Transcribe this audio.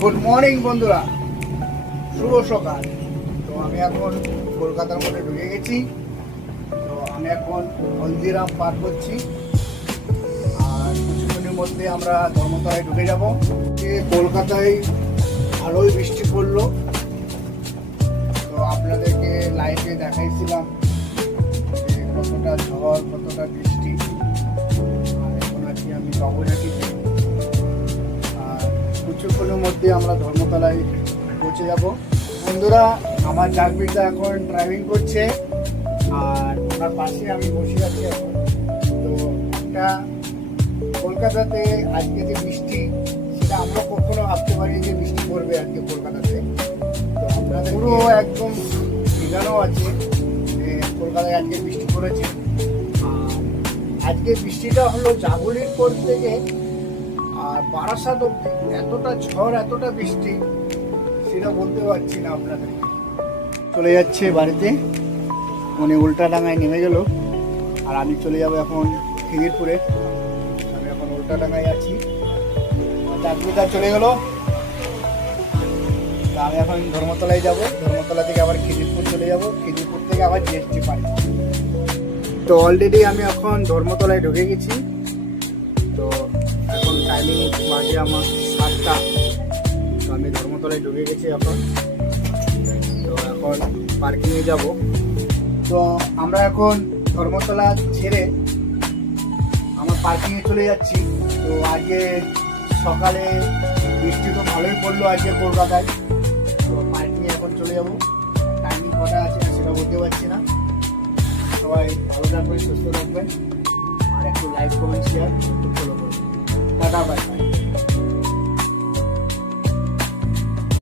Good morning বন্ধুরা, শুভ সকাল। তো আমি এখন কলকাতার মধ্যে ঢুকে গেছি। তো আমি এখন হলদিরাম পার করছি, আর কিছুক্ষণের মধ্যে আমরা ধর্মতলায় ঢুকে যাব। কলকাতায় ভালোই বৃষ্টি পড়লো, তো আপনাদেরকে লাইভে দেখাইছিলাম যে কতটা ঝড়, কতটা বৃষ্টি। আর এখন আছি আমি বাবুঘাটিতে, আর কিছুক্ষণের মধ্যে আমরা ধর্মতলায় পৌঁছে যাব। বন্ধুরা, আমার জাগবিরদা এখন ড্রাইভিং করছে, আর ওনার পাশে আমি বসে আছি এখন। তো একটা কলকাতাতে আজকে যে বৃষ্টি, সেটা আমরা কখনো ভাবতে পারি যে বৃষ্টি পড়বে আজকে কলকাতাতে। তো আপনাদের পুরো একদম ঠিকানাও আছে যে কলকাতায় আজকে বৃষ্টি পড়েছে। আজকে বৃষ্টিটা হলো জাগুলির পর থেকে আর বারাসাত অব্দি, এতটা ঝড়, এতটা বৃষ্টি, সেটা বলতে পারছি না আপনাদের। চলে যাচ্ছে বাড়িতে, উনি উল্টাডাঙ্গায় নেমে গেল, আর আমি চলে যাব এখন খিদিরপুরে। আমি এখন উল্টাডাঙ্গায় আছি, চাকরিটা চলে গেল। আমি এখন ধর্মতলায় যাব, ধর্মতলা থেকে আবার খিদিরপুর চলে যাব, খিদিরপুর থেকে আবার জিএসটি পাই। তো অলরেডি আমি এখন ধর্মতলায় ঢুকে গেছি। তো এখন টাইমিং বাজে আমার 7টা। তো আমি ধর্মতলায় ঢুকে গেছি এখন। তো এখন পার্কিংয়ে যাব। তো আমরা এখন ধর্মতলা ছেড়ে আমার পার্কিংয়ে চলে যাচ্ছি। তো আজকে সকালে বৃষ্টি তো ভালোই পড়লো আজকে কলকাতায়। তো পার্কিংয়ে এখন চলে যাব। টাইমিং কটা আছে সেটা বলতে পারছি না। সবাই ভালো থাকবেন, সুস্থ থাকবেন, আর একটু লাইক, কমেন্ট, শেয়ার একটু ফলো করবেন। Tata, bye bye.